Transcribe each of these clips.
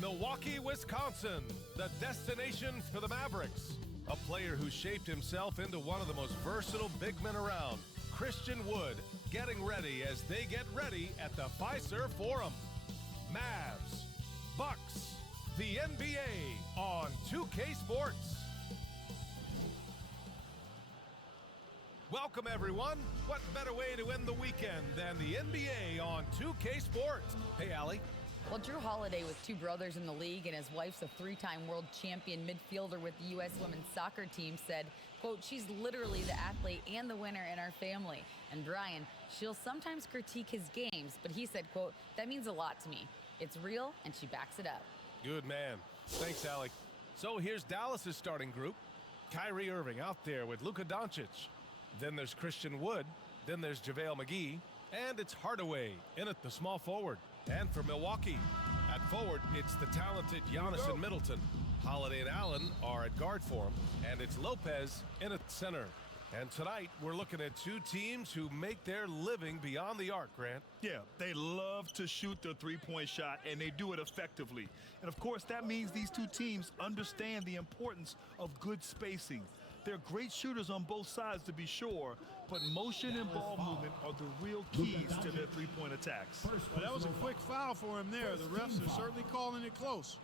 Milwaukee, Wisconsin, the destination for the Mavericks. A player who shaped himself into one of the most versatile big men around, Christian Wood, getting ready as they get ready at the Fiserv Forum. Mavs, Bucks, the NBA on 2K Sports. Welcome, everyone. What better way to end the weekend than the NBA on 2K Sports? Hey, Allie. Well, Drew Holiday, with two brothers in the league and his wife's a three-time world champion midfielder with the U.S. women's soccer team, said, quote, "She's literally the athlete and the winner in our family." And Brian, she'll sometimes critique his games, but he said, quote, "That means a lot to me. It's real, and she backs it up." Good man. Thanks, Allie. So here's Dallas's starting group. Kyrie Irving out there with Luka Doncic. Then there's Christian Wood. Then there's JaVale McGee. And it's Hardaway in at the small forward. And for Milwaukee, at forward, it's the talented Giannis and Middleton. Holiday and Allen are at guard for him. And it's Lopez in at center. And tonight, we're looking at two teams who make their living beyond the arc, Grant. Yeah, they love to shoot the three-point shot, and they do it effectively. And, of course, that means these two teams understand the importance of good spacing. They're great shooters on both sides, to be sure, but motion and ball movement are the real keys to their three-point attacks. Well, that was a quick foul for him there. The refs are certainly calling it close.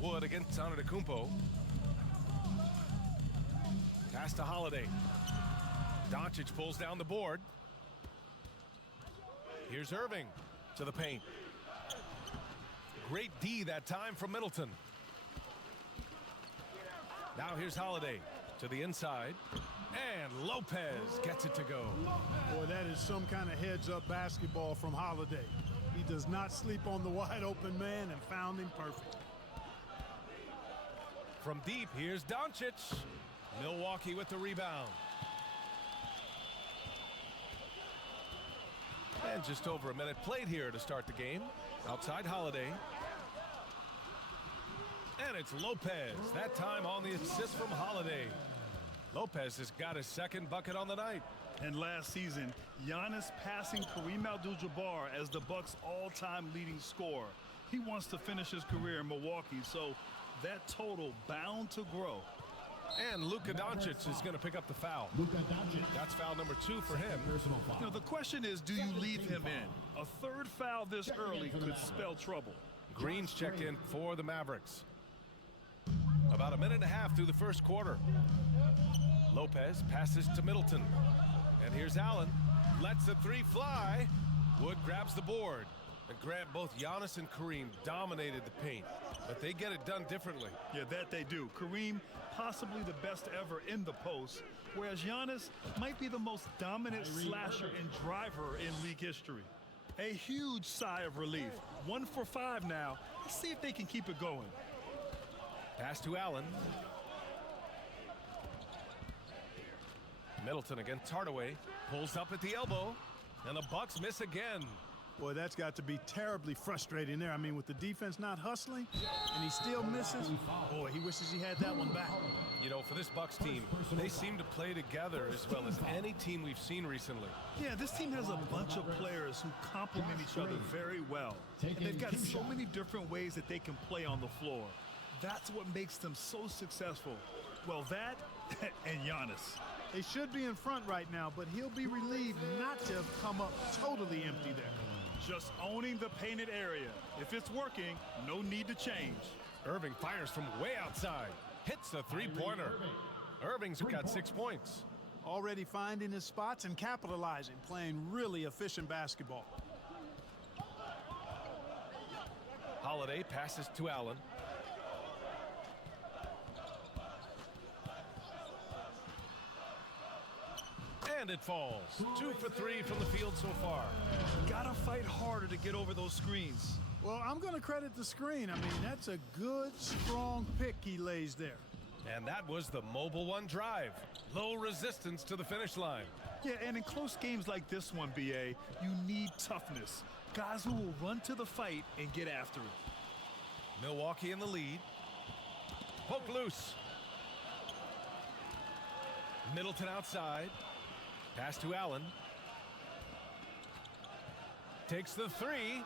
Wood against Antetokounmpo. Pass to Holiday. Doncic pulls down the board. Here's Irving to the paint. Great D that time from Middleton. Now here's Holiday to the inside. And Lopez gets it to go. Boy, that is some kind of heads-up basketball from Holiday. He does not sleep on the wide-open man and found him perfect. From deep, here's Doncic. Milwaukee with the rebound. And just over a minute played here to start the game. Outside Holiday. And it's Lopez, that time on the assist from Holiday. Lopez has got his second bucket on the night. And last season, Giannis passing Kareem Abdul-Jabbar as the Bucks' all-time leading scorer. He wants to finish his career in Milwaukee, so that total bound to grow. And Luka Doncic is going to pick up the foul. That's foul number 2 for him. You know, the question is, do you leave him in? A third foul this early could spell trouble. Green's checked in for the Mavericks. About a minute and a half through the first quarter. Lopez passes to Middleton. And here's Allen. Lets the three fly. Wood grabs the board. And Grant, both Giannis and Kareem dominated the paint. But they get it done differently. Yeah, that they do. Kareem, possibly the best ever in the post, whereas Giannis might be the most dominant slasher and driver in league history. A huge sigh of relief. 1 for 5 now. Let's see if they can keep it going. Pass to Allen. Middleton against Hardaway. Pulls up at the elbow. And the Bucks miss again. Boy, that's got to be terribly frustrating there. I mean, with the defense not hustling, and he still misses. Boy, he wishes he had that one back. You know, for this Bucks team, they seem to play together as well as any team we've seen recently. Yeah, this team has a bunch of players who complement each other very well. And they've got so many different ways that they can play on the floor. That's what makes them so successful. Well, that and Giannis. They should be in front right now, but he'll be relieved not to have come up totally empty there. Just owning the painted area. If it's working, no need to change. Irving fires from way outside. Hits the three-pointer. Irving's got 6 points. Already finding his spots and capitalizing, playing really efficient basketball. Holiday passes to Allen. And it falls. 2 for 3 from the field so far. Gotta fight harder to get over those screens. Well, I'm going to credit the screen. I mean, that's a good, strong pick he lays there. And that was the Mobile One drive. Low resistance to the finish line. Yeah, and in close games like this one, B.A., you need toughness. Guys who will run to the fight and get after it. Milwaukee in the lead. Poke loose. Middleton outside. Pass to Allen. Takes the three.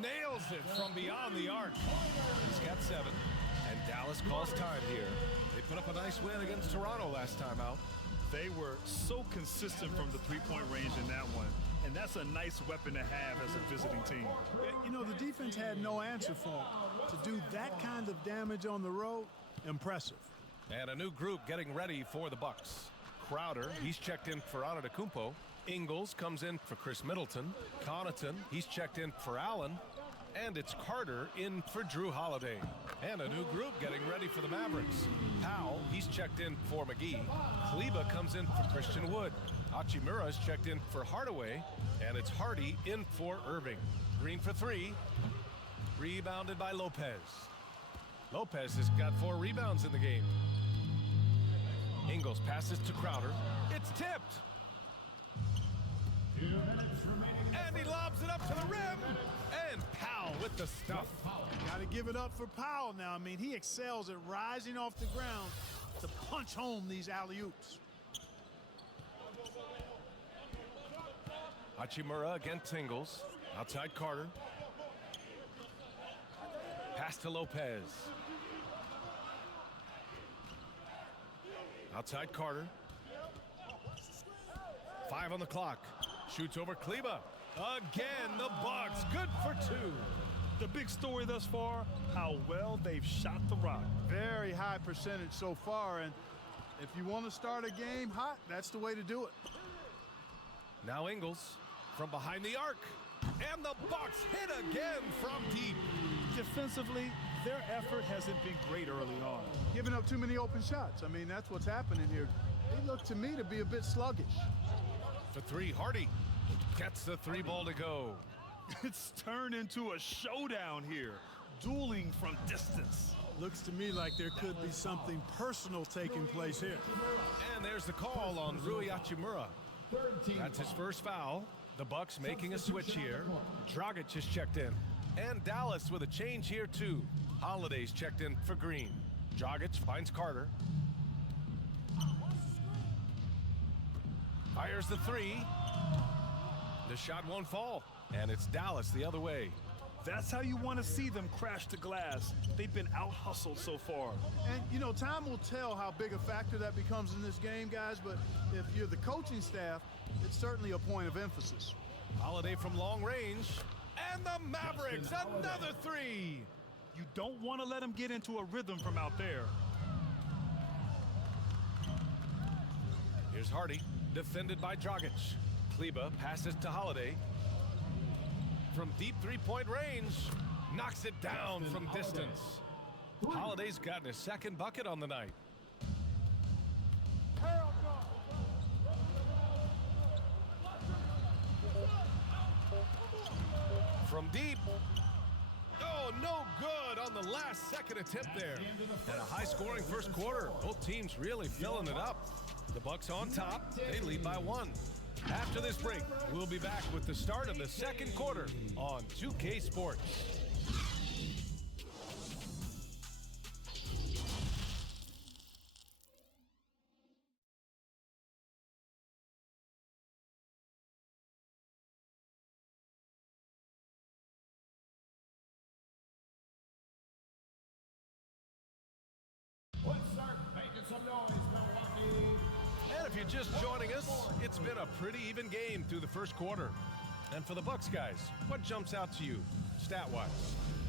Nails it from beyond the arc. He's got 7. And Dallas calls time here. They put up a nice win against Toronto last time out. They were so consistent from the three-point range in that one. And that's a nice weapon to have as a visiting team. You know, the defense had no answer for him. To do that kind of damage on the road, impressive. And a new group getting ready for the Bucks. Crowder, he's checked in for Antetokounmpo. Ingles comes in for Chris Middleton. Connaughton, he's checked in for Allen. And it's Carter in for Drew Holiday. And a new group getting ready for the Mavericks. Powell, he's checked in for McGee. Kleba comes in for Christian Wood. Hachimura's checked in for Hardaway. And it's Hardy in for Irving. Green for 3. Rebounded by Lopez. Lopez has got 4 rebounds in the game. Ingles passes to Crowder. It's tipped. And he lobs it up to the rim. And Powell with the stuff. Got to give it up for Powell now. I mean, he excels at rising off the ground to punch home these alley-oops. Hachimura against Ingles. Outside Carter. Pass to Lopez. Outside Carter. 5 on the clock. Shoots over Kleba. Again, the Bucks. Good for 2. The big story thus far, how well they've shot the rock. Very high percentage so far, and if you want to start a game hot, that's the way to do it. Now Ingles from behind the arc. And the Bucks hit again from deep. Defensively, their effort hasn't been great early on. Giving up too many open shots. I mean, that's what's happening here. They look to me to be a bit sluggish. For 3, Hardy gets the 3 ball to go. It's turned into a showdown here, dueling from distance. Looks to me like there could be something personal taking place here. And there's the call on Rui Hachimura. That's his first foul. The Bucks making a switch here. Dragic is checked in. And Dallas with a change here too. Holiday's checked in for Green. Dragic finds Carter. Fires the 3. The shot won't fall. And it's Dallas the other way. That's how you want to see them crash the glass. They've been out-hustled so far. And, you know, time will tell how big a factor that becomes in this game, guys, but if you're the coaching staff, it's certainly a point of emphasis. Holiday from long range. And the Mavericks, another 3. You don't want to let them get into a rhythm from out there. Here's Hardy, defended by Dragic. Kleba passes to Holiday. From deep three-point range, knocks it down from distance. Holiday's gotten his 2nd bucket on the night. From deep. Oh, no good on the last-second attempt there. And a high-scoring first quarter. Both teams really filling it up. The Bucks on top. They lead by 1. After this break, we'll be back with the start of the 2nd quarter on 2K Sports. Let's start making some noise, Milwaukee. And if you're just joining us, it's been a pretty even game through the first quarter. And for the Bucks guys, what jumps out to you, stat-wise?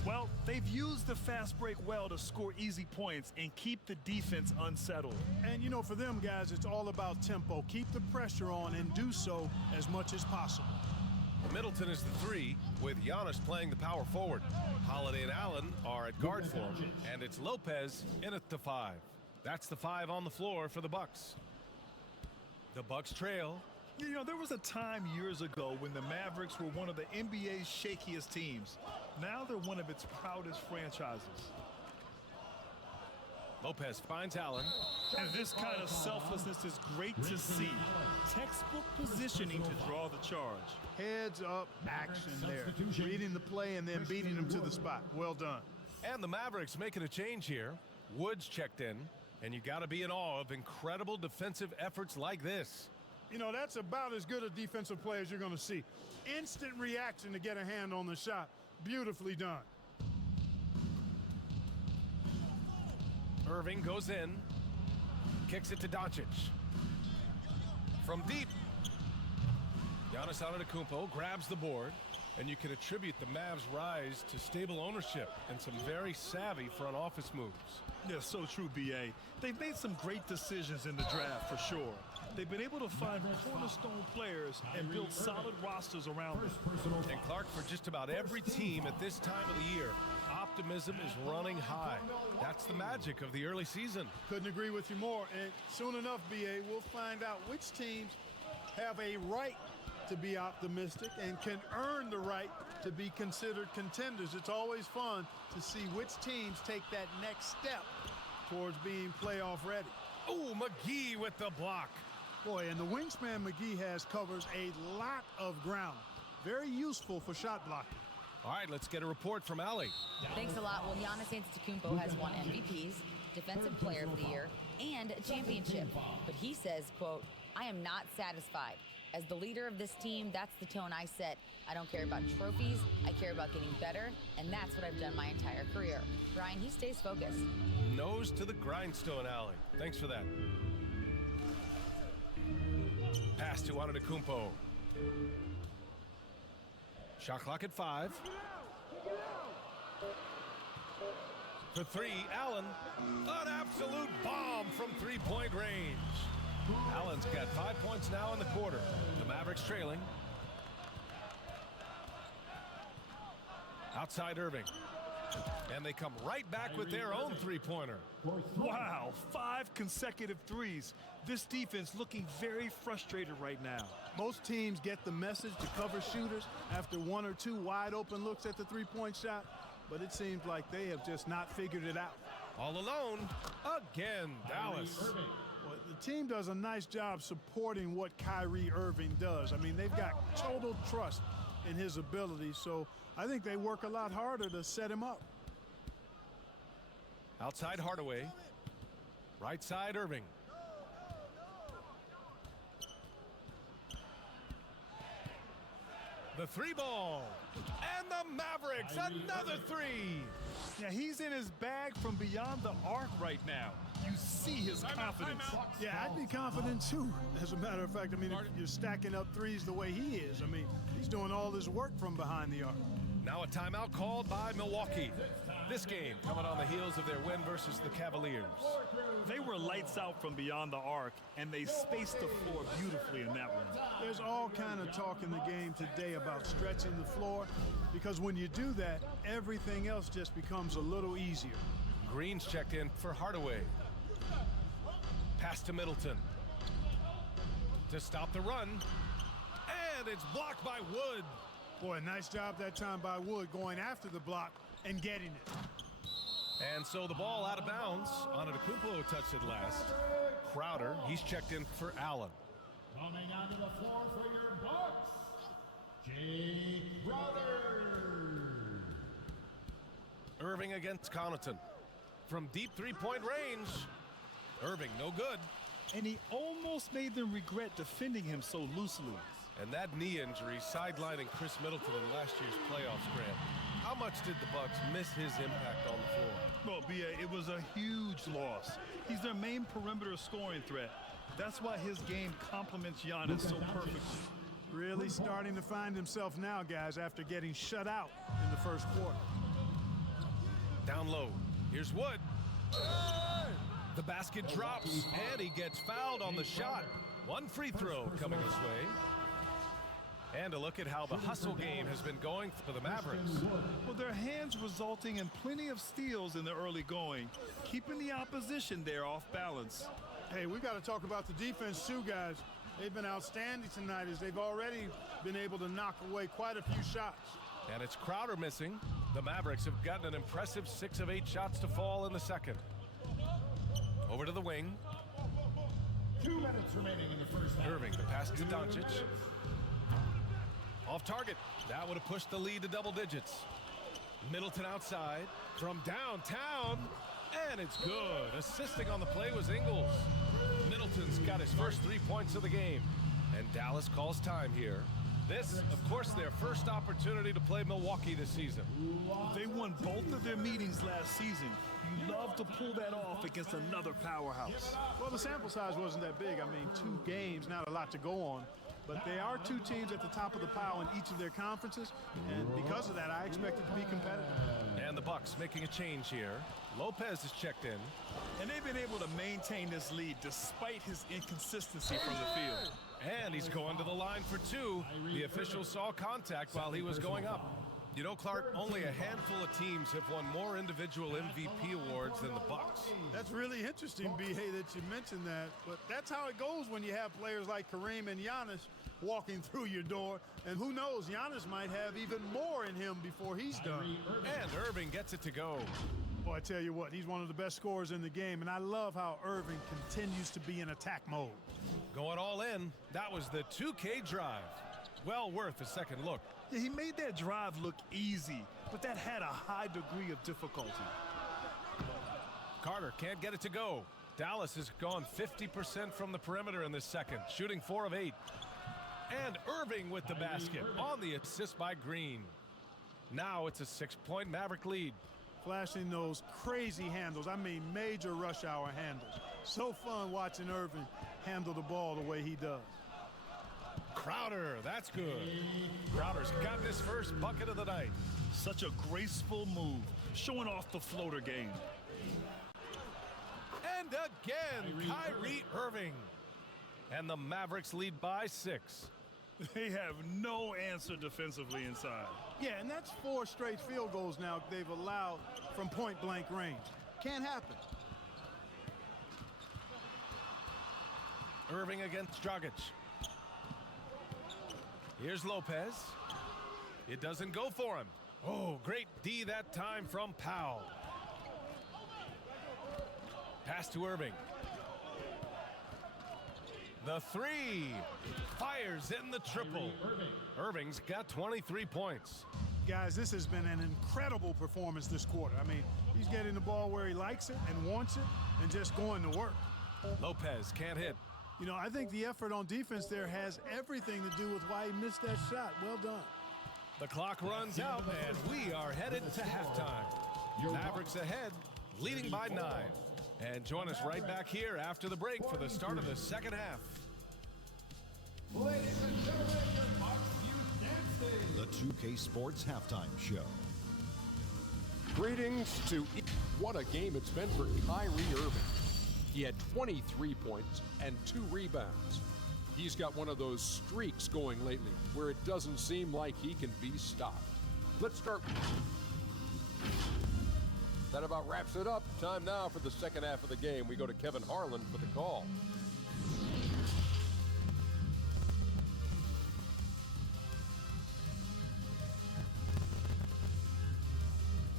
Well, they've used the fast break well to score easy points and keep the defense unsettled. And, you know, for them guys, it's all about tempo. Keep the pressure on and do so as much as possible. Middleton is the 3, with Giannis playing the power forward. Holiday and Allen are at guard form, and it's Lopez in at the 5. That's the 5 on the floor for the Bucks. The Bucks trail. You know, there was a time years ago when the Mavericks were one of the NBA's shakiest teams. Now they're one of its proudest franchises. Lopez finds Allen. And this kind of selflessness is great to see. Textbook positioning to draw the charge. Heads up action there. Reading the play and then beating them to the spot. Well done. And the Mavericks making a change here. Woods checked in. And you got to be in awe of incredible defensive efforts like this. You know, that's about as good a defensive play as you're going to see. Instant reaction to get a hand on the shot. Beautifully done. Irving goes in, kicks it to Doncic. From deep, Giannis Antetokounmpo grabs the board, and you can attribute the Mavs' rise to stable ownership and some very savvy front office moves. Yeah, so true, B.A. They've made some great decisions in the draft, for sure. They've been able to find cornerstone players and build solid rosters around them. And Clark, for just about every team at this time of the year, optimism is running high. That's the magic of the early season. Couldn't agree with you more. And soon enough, B.A., we'll find out which teams have a right to be optimistic and can earn the right to be considered contenders. It's always fun to see which teams take that next step towards being playoff ready. Oh, McGee with the block. Boy, and the wingspan McGee has covers a lot of ground. Very useful for shot blocking. All right, let's get a report from Allie. Thanks a lot. Well, Giannis Antetokounmpo has won MVPs, Defensive Player of the Year, and a championship. But he says, quote, "I am not satisfied. As the leader of this team, that's the tone I set. I don't care about trophies. I care about getting better, and that's what I've done my entire career." Brian, he stays focused. Nose to the grindstone, Allie. Thanks for that. Pass to Antetokounmpo. Shot clock at 5. For 3, Allen. An absolute bomb from three-point range. Allen's got 5 points now in the quarter. The Mavericks trailing. Outside Irving. And they come right back with their own three-pointer. Wow, 5 consecutive threes. This defense looking very frustrated right now. Most teams get the message to cover shooters after 1 or 2 wide open looks at the three-point shot, but it seems like they have just not figured it out. All alone again, Dallas. Well, the team does a nice job supporting what Kyrie Irving does. I mean, they've got total trust in his ability, so I think they work a lot harder to set him up. Outside Hardaway. Right side Irving. The 3 ball. And the Mavericks, another 3. Yeah, he's in his bag from beyond the arc right now. You see his confidence. Yeah, I'd be confident too. As a matter of fact, I mean, if you're stacking up threes the way he is, I mean, he's doing all this work from behind the arc. Now a timeout called by Milwaukee. This game coming on the heels of their win versus the Cavaliers. They were lights out from beyond the arc, and they spaced the floor beautifully in that one. There's all kind of talk in the game today about stretching the floor, because when you do that, everything else just becomes a little easier. Green's checked in for Hardaway. Pass to Middleton. To stop the run. And it's blocked by Wood. Boy, nice job that time by Wood going after the block and getting it. And so the ball out of bounds. Antetokounmpo touched it last. Crowder, he's checked in for Allen. Coming onto the floor for your Bucks, Jake Crowder. Irving against Connaughton. From deep three-point range. Irving, no good. And he almost made them regret defending him so loosely. And that knee injury sidelining Chris Middleton in last year's playoffs, Grant. How much did the Bucks miss his impact on the floor? Well, B.A., it was a huge loss. He's their main perimeter scoring threat. That's why his game complements Giannis so perfectly. Really starting to find himself now, guys, after getting shut out in the first quarter. Down low. Here's Wood. The basket drops, and he gets fouled on the shot. One free throw coming his way. And a look at how the hustle game has been going for the Mavericks. Well, their hands resulting in plenty of steals in the early going, keeping the opposition there off balance. Hey, we got to talk about the defense too, guys. They've been outstanding tonight as they've already been able to knock away quite a few shots. And it's Crowder missing. The Mavericks have gotten an impressive 6 of 8 shots to fall in the second. Over to the wing. 2 minutes remaining in the first half. Irving, the pass to Doncic. Off target. That would have pushed the lead to double digits. Middleton outside from downtown. And it's good. Assisting on the play was Ingles. Middleton's got his first 3 points of the game. And Dallas calls time here. This, of course, their first opportunity to play Milwaukee this season. They won both of their meetings last season. You love to pull that off against another powerhouse. Well, the sample size wasn't that big. I mean, 2 games, not a lot to go on. But they are 2 teams at the top of the pile in each of their conferences. And because of that, I expect it to be competitive. And the Bucks making a change here. Lopez is checked in. And they've been able to maintain this lead despite his inconsistency from the field. And he's going to the line for 2. The official saw contact while he was going up. You know, Clark, only a handful of teams have won more individual MVP awards than the Bucks. That's really interesting, B.A., that you mentioned that. But that's how it goes when you have players like Kareem and Giannis walking through your door. And who knows, Giannis might have even more in him before he's done. And Irving gets it to go. Boy, I tell you what, he's one of the best scorers in the game. And I love how Irving continues to be in attack mode. Going all in, that was the 2K drive. Well worth a second look. Yeah, he made that drive look easy, but that had a high degree of difficulty. Carter can't get it to go. Dallas has gone 50% from the perimeter in this second, shooting 4 of 8. And Irving with the basket on the assist by Green. Now it's a 6-point Maverick lead. Flashing those crazy handles. I mean, major rush hour handles. So fun watching Irving handle the ball the way he does. Crowder, that's good. Crowder's gotten his first bucket of the night. Such a graceful move, showing off the floater game. And again, Kyrie Irving. And the Mavericks lead by 6. They have no answer defensively inside. Yeah, and that's 4 straight field goals now they've allowed from point-blank range. Can't happen. Irving against Dragic. Here's Lopez. It doesn't go for him. Oh, great D that time from Powell. Pass to Irving. The 3. Fires in the triple. Irving's got 23 points. Guys, this has been an incredible performance this quarter. I mean, he's getting the ball where he likes it and wants it and just going to work. Lopez can't hit. You know, I think the effort on defense there has everything to do with why he missed that shot. Well done. The clock runs out, and we are headed to halftime. Mavericks ahead, leading by 9. And join us right back here after the break for the start of the second half. Ladies and gentlemen, your Bucks Youth Dance The 2K Sports Halftime Show. Greetings to what a game it's been for Kyrie Irving. He had 23 points and 2 rebounds. He's got one of those streaks going lately where it doesn't seem like he can be stopped. Let's start. That about wraps it up. Time now for the second half of the game. We go to Kevin Harlan for the call.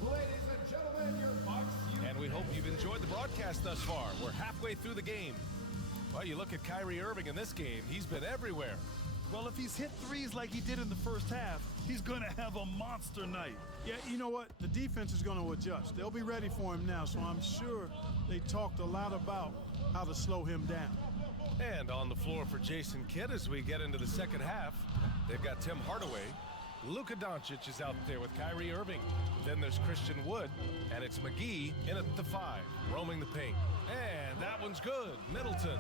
Ladies and gentlemen, your Bucks Youth And we hope you've enjoyed the broadcast thus far. We're halfway through the game. Well, you look at Kyrie Irving in this game, he's been everywhere. Well, if he's hit threes like he did in the first half, he's going to have a monster night. Yeah, you know what? The defense is going to adjust. They'll be ready for him now, so I'm sure they talked a lot about how to slow him down. And on the floor for Jason Kidd as we get into the second half, they've got Tim Hardaway. Luka Doncic is out there with Kyrie Irving. Then there's Christian Wood, and it's McGee in at the 5, roaming the paint. And that one's good. Middleton.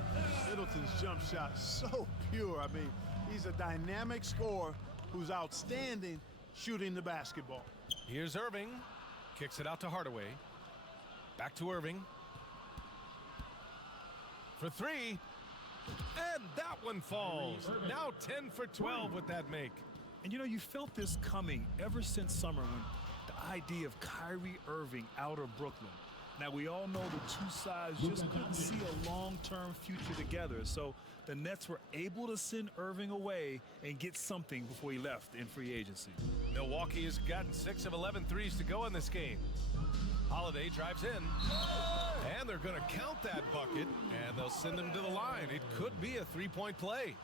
Middleton's jump shot so pure. I mean, he's a dynamic scorer who's outstanding shooting the basketball. Here's Irving. Kicks it out to Hardaway. Back to Irving. For 3. And that one falls. Now 10 for 12 with that make. And you know, you felt this coming ever since summer when the idea of Kyrie Irving out of Brooklyn. Now, we all know the two sides just couldn't see a long-term future together. So the Nets were able to send Irving away and get something before he left in free agency. Milwaukee has gotten 6 of 11 threes to go in this game. Holiday drives in. And they're going to count that bucket, and they'll send him to the line. It could be a 3-point play.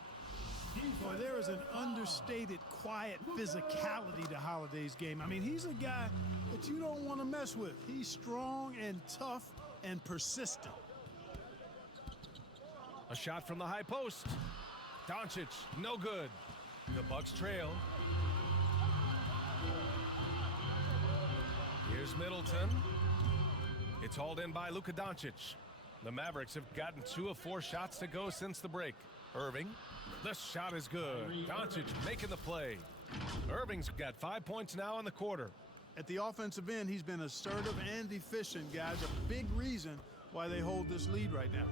Boy, there is an understated, quiet physicality to Holiday's game. I mean, he's a guy that you don't want to mess with. He's strong and tough and persistent. A shot from the high post. Doncic, no good. The Bucks trail. Here's Middleton. It's hauled in by Luka Doncic. The Mavericks have gotten 2 of 4 shots to go since the break. Irving, the shot is good. Doncic making the play. Irving's got 5 points now in the quarter. At the offensive end, he's been assertive and efficient, guys. A big reason why they hold this lead right now.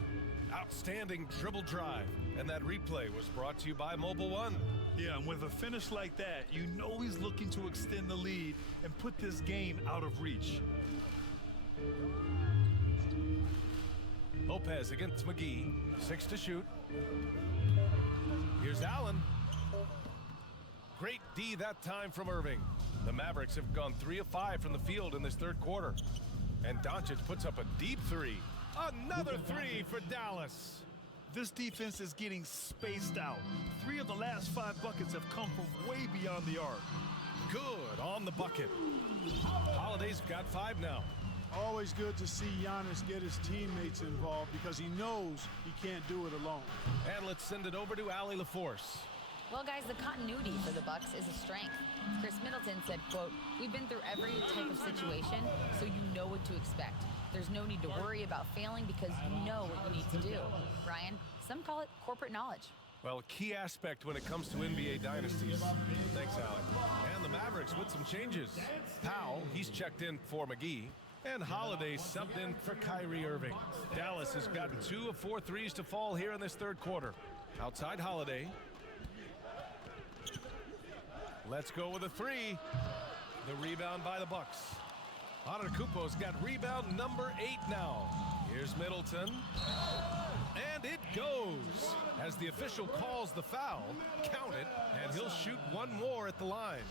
Outstanding dribble drive. And that replay was brought to you by Mobile One. Yeah, and with a finish like that, you know he's looking to extend the lead and put this game out of reach. Lopez against McGee. 6 to shoot. Here's Allen. Great D that time from Irving. The Mavericks have gone 3 of 5 from the field in this third quarter. And Doncic puts up a deep 3. Another 3 for Dallas. This defense is getting spaced out. 3 of the last 5 buckets have come from way beyond the arc. Good on the bucket. Holiday's got 5 now. Always good to see Giannis get his teammates involved because he knows he can't do it alone. And let's send it over to Allie LaForce. Well, guys, the continuity for the Bucks is a strength. Chris Middleton said, quote, "We've been through every type of situation, so you know what to expect. There's no need to worry about failing because you know what you need to do." Brian, some call it corporate knowledge. Well, a key aspect when it comes to NBA dynasties. Thanks, Alec. And the Mavericks with some changes. Powell, he's checked in for McGee. And Holiday subbed in for Kyrie Irving. Dallas has gotten 2 of 4 threes to fall here in this third quarter. Outside Holiday. Let's go with a 3. The rebound by the Bucks. Antetokounmpo's got rebound number 8 now. Here's Middleton. And it goes. As the official calls the foul, count it, and he'll shoot 1 more at the line.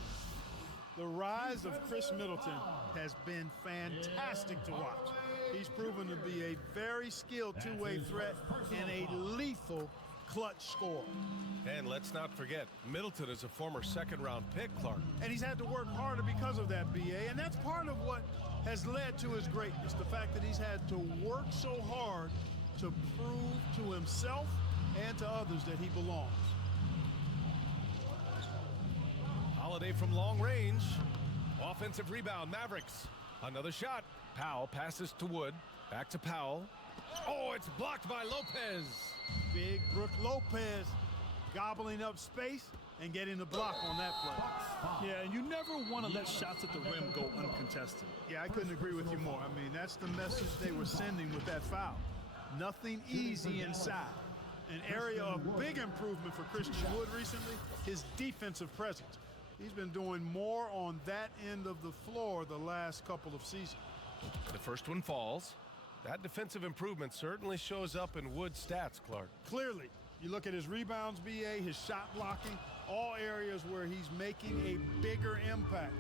The rise of Chris Middleton has been fantastic to watch. He's proven to be a very skilled two-way threat and a lethal clutch scorer. And let's not forget, Middleton is a former second-round pick, Clark. And he's had to work harder because of that, BA. And that's part of what has led to his greatness, the fact that he's had to work so hard to prove to himself and to others that he belongs. Holiday from long range. Offensive rebound, Mavericks. Another shot. Powell passes to Wood. Back to Powell. Oh, it's blocked by Lopez. Big Brook Lopez gobbling up space and getting the block on that play. Yeah, and you never want to let shots at the rim go uncontested. Yeah, I couldn't agree with you more. I mean, that's the message they were sending with that foul. Nothing easy inside. An area of big improvement for Christian Wood recently, his defensive presence. He's been doing more on that end of the floor the last couple of seasons. The first one falls. That defensive improvement certainly shows up in Wood's stats, Clark. Clearly, you look at his rebounds, BA, his shot blocking, all areas where he's making a bigger impact.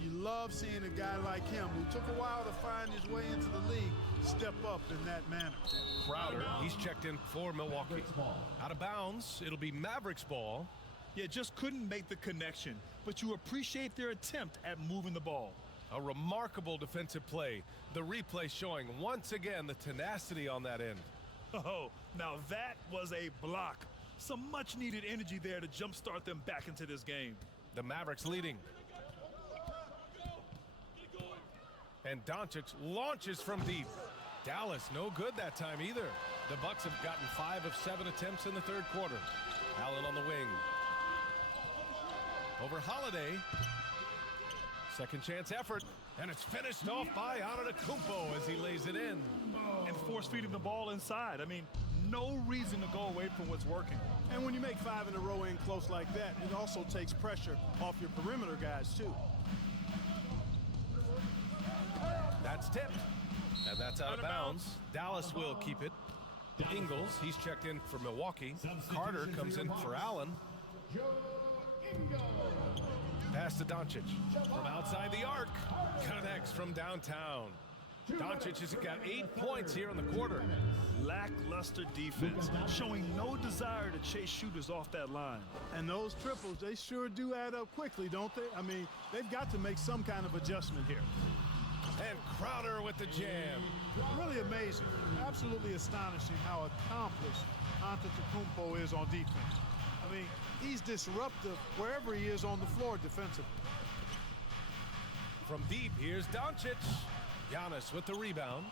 You love seeing a guy like him who took a while to find his way into the league step up in that manner. Crowder, he's checked in for Milwaukee. Out of bounds, it'll be Mavericks ball. Yeah, just couldn't make the connection, but you appreciate their attempt at moving the ball. A remarkable defensive play. The replay showing once again the tenacity on that end. Oh, now that was a block. Some much-needed energy there to jumpstart them back into this game. The Mavericks leading. And Doncic launches from deep. Dallas no good that time either. The Bucks have gotten 5 of 7 attempts in the third quarter. Allen on the wing. Over Holiday. Second chance effort. And it's finished off by Antetokounmpo as he lays it in. And force-feeding the ball inside. I mean, no reason to go away from what's working. And when you make 5 in a row in close like that, it also takes pressure off your perimeter guys, too. That's tipped. And that's out of bounds. Dallas will keep it. Ingles, he's checked in for Milwaukee. Carter comes in for Allen. Pass to Doncic. From outside the arc. Connects from downtown. Doncic has got 8 points here in the quarter. Lackluster defense, showing no desire to chase shooters off that line. And those triples, they sure do add up quickly, don't they? I mean, they've got to make some kind of adjustment here. And Crowder with the jam. Really amazing. Absolutely astonishing how accomplished Antetokounmpo is on defense. I mean, he's disruptive wherever he is on the floor defensively. From deep, here's Doncic. Giannis with the rebound.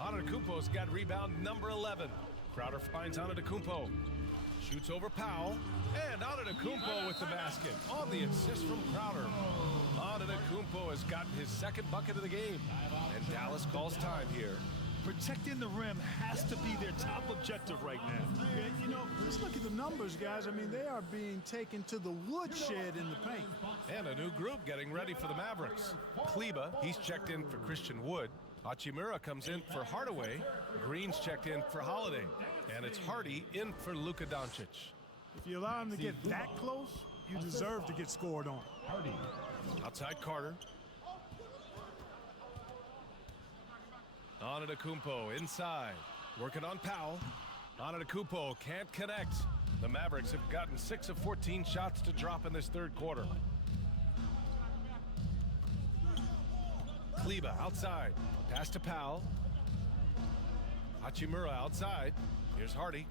Antetokounmpo's got rebound number 11. Crowder finds Antetokounmpo. Shoots over Powell. And Antetokounmpo with the basket on the assist from Crowder. Antetokounmpo has gotten his second bucket of the game. And Dallas calls time here. Protecting the rim has to be their top objective right now. Yeah, you know, let's look at the numbers, guys. I mean, they are being taken to the woodshed in the paint. And a new group getting ready for the Mavericks. Kleba, he's checked in for Christian Wood. Hachimura comes in for Hardaway. Green's checked in for Holiday. And it's Hardy in for Luka Doncic. If you allow him to get that close, you deserve to get scored on. Outside Carter. Antetokounmpo inside. Working on Powell. Antetokounmpo can't connect. The Mavericks have gotten 6 of 14 shots to drop in this third quarter. Kleba outside. Pass to Powell. Hachimura outside. Here's Hardy.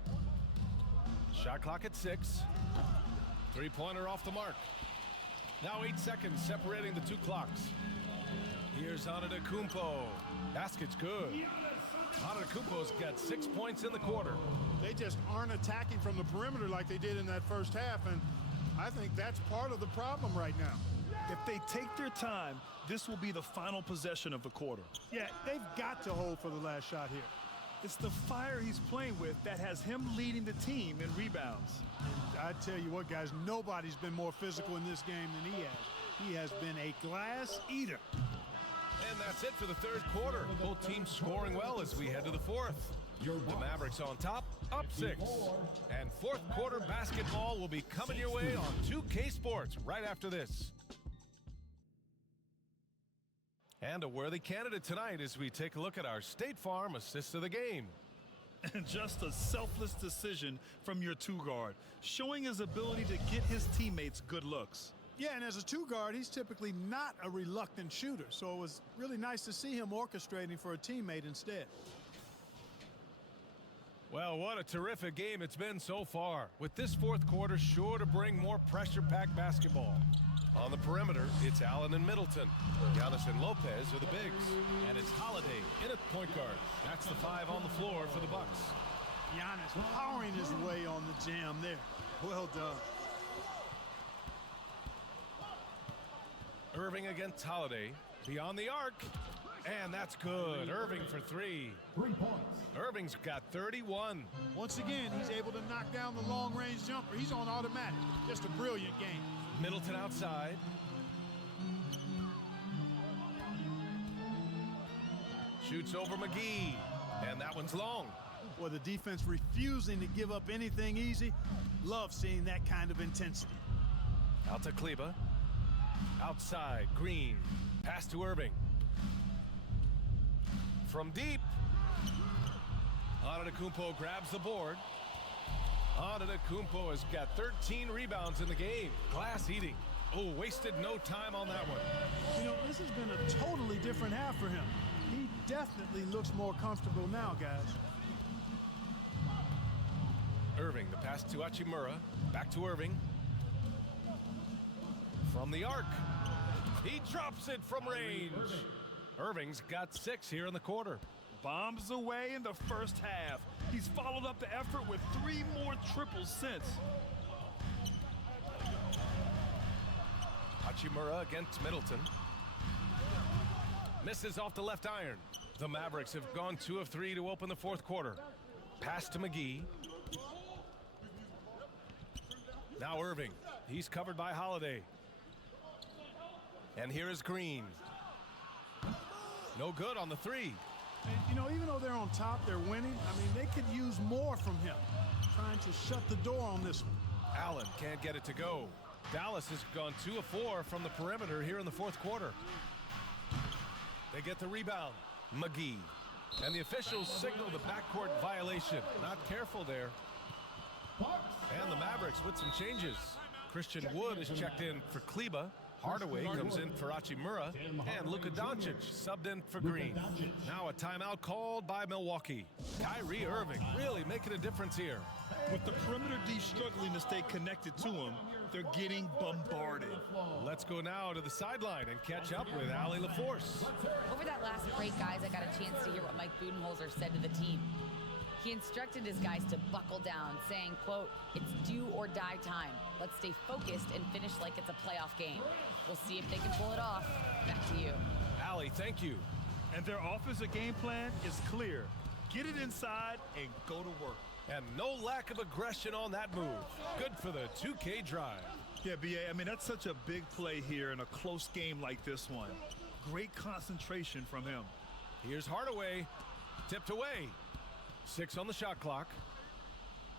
Shot clock at 6. Three-pointer off the mark. Now 8 seconds separating the two clocks. Here's Antetokounmpo. Basket's good. Antetokounmpo's got 6 points in the quarter. They just aren't attacking from the perimeter like they did in that first half, and I think that's part of the problem right now. If they take their time, this will be the final possession of the quarter. Yeah, they've got to hold for the last shot here. It's the fire he's playing with that has him leading the team in rebounds. I tell you what, guys, nobody's been more physical in this game than he has. He has been a glass eater. And that's it for the third quarter. Both teams scoring well as we head to the fourth. The Mavericks on top, up 6. And fourth quarter basketball will be coming your way on 2K Sports right after this. And a worthy candidate tonight as we take a look at our State Farm assist of the game. And just a selfless decision from your two-guard, showing his ability to get his teammates good looks. Yeah, and as a two-guard, he's typically not a reluctant shooter, so it was really nice to see him orchestrating for a teammate instead. Well, what a terrific game it's been so far, with this fourth quarter sure to bring more pressure-packed basketball. On the perimeter, it's Allen and Middleton. Giannis and Lopez are the bigs. And it's Holiday in at point guard. That's the 5 on the floor for the Bucks. Giannis powering his way on the jam there. Well done. Irving against Holiday. Beyond the arc. And that's good. Irving for 3. 3 points. Irving's got 31. Once again, he's able to knock down the long-range jumper. He's on automatic. Just a brilliant game. Middleton outside. Shoots over McGee. And that one's long. Well, the defense refusing to give up anything easy. Love seeing that kind of intensity. Out to Kleba. Outside, Green. Pass to Irving. From deep. Antetokounmpo grabs the board. Antetokounmpo has got 13 rebounds in the game. Glass eating. Oh, wasted no time on that one. You know, this has been a totally different half for him. He definitely looks more comfortable now, guys. Irving, the pass to Hachimura. Back to Irving. From the arc. He drops it from range. Irving's got 6 here in the quarter. Bombs away in the first half. He's followed up the effort with 3 more triples since. Hachimura against Middleton. Misses off the left iron. The Mavericks have gone 2 of 3 to open the fourth quarter. Pass to McGee. Now Irving. He's covered by Holiday. And here is Green. No good on the 3. And, you know, even though they're on top, they're winning. I mean, they could use more from him. Trying to shut the door on this one. Allen can't get it to go. Dallas has gone 2 of 4 from the perimeter here in the fourth quarter. They get the rebound. McGee. And the officials signal the backcourt violation. Not careful there. And the Mavericks with some changes. Christian Wood is checked in for Kleba. Hardaway comes in for Hachimura, and Luka Doncic subbed in for Green. Now a timeout called by Milwaukee. Kyrie Irving really making a difference here. With the perimeter D struggling to stay connected to him, they're getting bombarded. Let's go now to the sideline and catch up with Allie LaForce. Over that last break, guys, I got a chance to hear what Mike Budenholzer said to the team. He instructed his guys to buckle down, saying, quote, "It's do or die time. Let's stay focused and finish like it's a playoff game. We'll see if they can pull it off." Back to you. Allie, thank you. And their offensive game plan is clear. Get it inside and go to work. And no lack of aggression on that move. Good for the 2K drive. Yeah, B.A., I mean, that's such a big play here in a close game like this one. Great concentration from him. Here's Hardaway. Tipped away. 6 on the shot clock.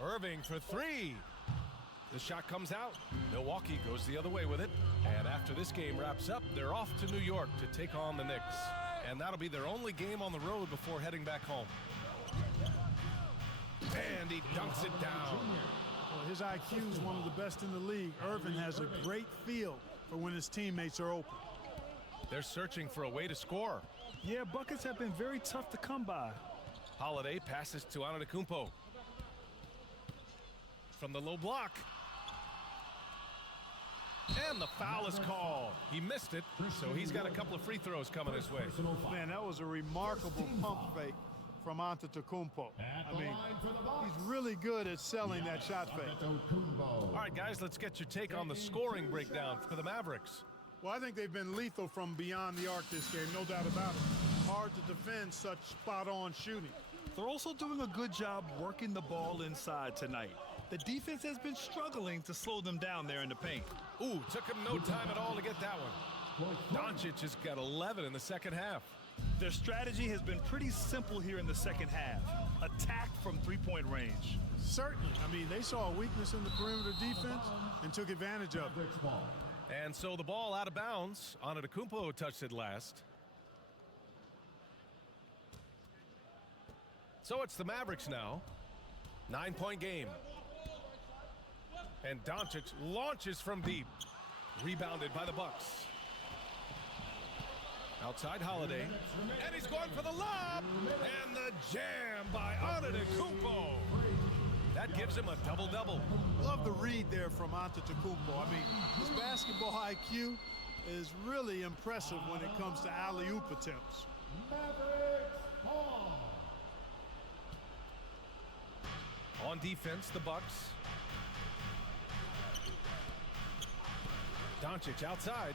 Irving for 3. The shot comes out. Milwaukee goes the other way with it. And after this game wraps up, they're off to New York to take on the Knicks. And that'll be their only game on the road before heading back home. And he dunks it down. Well, his IQ is one of the best in the league. Irvin has a great feel for when his teammates are open. They're searching for a way to score. Yeah, buckets have been very tough to come by. Holiday passes to Antetokounmpo. From the low block. And the foul is called. He missed it, so he's got a couple of free throws coming his way. Man, that was a remarkable pump fake from Antetokounmpo. I mean, he's really good at selling that shot fake. All right, guys, let's get your take on the scoring breakdown for the Mavericks. Well, I think they've been lethal from beyond the arc this game, no doubt about it. Hard to defend such spot-on shooting. They're also doing a good job working the ball inside tonight. The defense has been struggling to slow them down there in the paint. Ooh, took him no time at all to get that one. Doncic has got 11 in the second half. Their strategy has been pretty simple here in the second half. Attack from three-point range. Certainly. I mean, they saw a weakness in the perimeter defense and took advantage of it. And so the ball out of bounds. Antetokounmpo touched it last. So it's the Mavericks now. 9-point game. And Doncic launches from deep. Rebounded by the Bucks. Outside Holiday. And he's going for the lob. And the jam by Antetokounmpo. That gives him a double-double. Love the read there from Antetokounmpo. I mean, his basketball IQ is really impressive when it comes to alley-oop attempts. On defense, the Bucks. Doncic outside.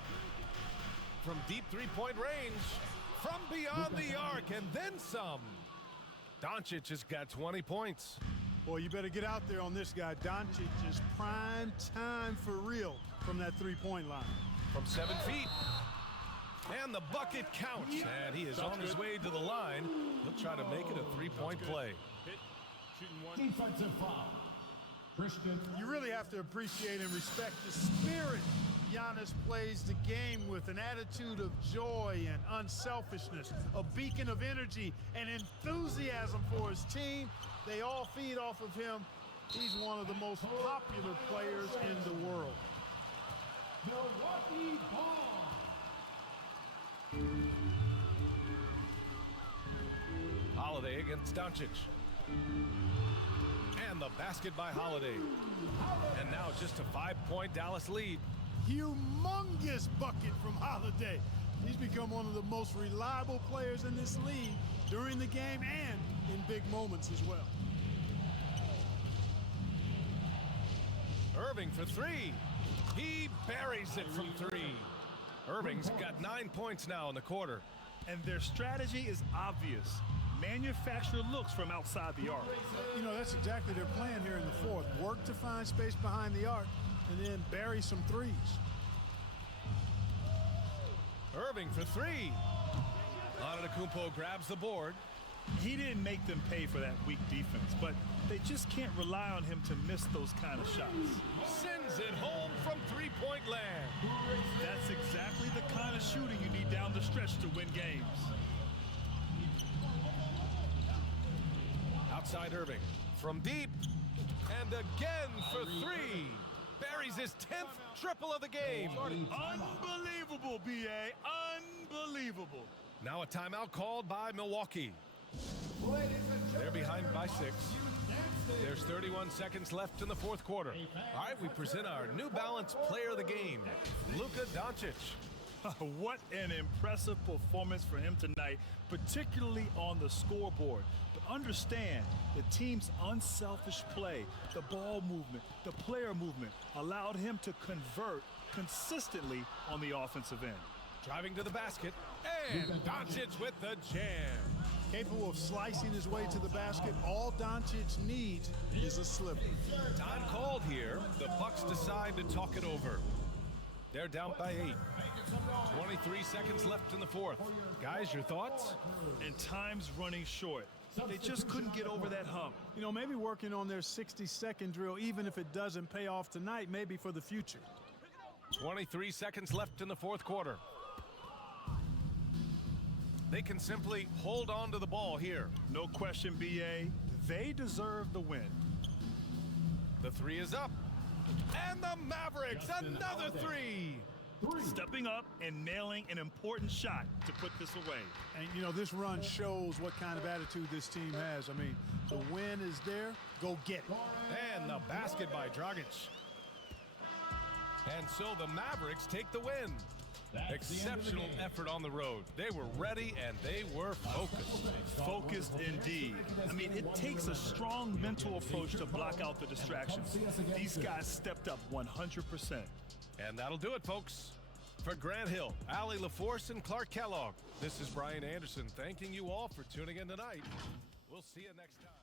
From deep three-point range. From beyond the arc, and then some. Doncic has got 20 points. Boy, you better get out there on this guy. Doncic is prime time for real from that three-point line. From 7 feet. And the bucket counts. And he is on his way to the line. He'll try to make it a three-point play. Defensive foul. Christian. You really have to appreciate and respect the spirit Giannis plays the game with, an attitude of joy and unselfishness, a beacon of energy and enthusiasm for his team. They all feed off of him. He's one of the most popular players in the world. Milwaukee ball. Holiday against Doncic. And the basket by Holiday. And now just a 5-point Dallas lead. Humongous bucket from Holiday. He's become one of the most reliable players in this league during the game and in big moments as well. Irving for 3. He buries it from 3. Irving's got 9 points now in the quarter. And their strategy is obvious. Manufacture looks from outside the arc. You know, that's exactly their plan here in the fourth. Work to find space behind the arc and then bury some threes. Irving for 3. Antetokounmpo grabs the board. He didn't make them pay for that weak defense, but they just can't rely on him to miss those kind of shots. Sends it home from three-point land. That's exactly the kind of shooting you need down the stretch to win games. Outside Irving from deep. And again for 3. Buries his 10th triple of the game. Unbelievable, B.A. Unbelievable. Now a timeout called by Milwaukee. They're behind by 6. There's 31 seconds left in the fourth quarter. All right, we present our New Balance player of the game, Luka Doncic. What an impressive performance for him tonight, particularly on the scoreboard. But understand, the team's unselfish play, the ball movement, the player movement allowed him to convert consistently on the offensive end. Driving to the basket, and Doncic with the jam. Capable of slicing his way to the basket. All Doncic needs is a slipper. Time called here. The Bucks decide to talk it over. They're down by 8. 23 seconds left in the fourth. Guys, your thoughts? And time's running short. They just couldn't get over that hump. You know, maybe working on their 60-second drill, even if it doesn't pay off tonight, maybe for the future. 23 seconds left in the fourth quarter. They can simply hold on to the ball here. No question, B.A. They deserve the win. The three is up. And the Mavericks, another three. Stepping up and nailing an important shot to put this away. And, you know, this run shows what kind of attitude this team has. I mean, the win is there. Go get it. And the basket by Dragic. And so the Mavericks take the win. Exceptional effort on the road. They were ready and they were focused. Focused indeed. I mean, it takes a strong mental approach to block out the distractions. These guys stepped up 100%. And that'll do it, folks. For Grant Hill, Allie LaForce, and Clark Kellogg, this is Brian Anderson thanking you all for tuning in tonight. We'll see you next time.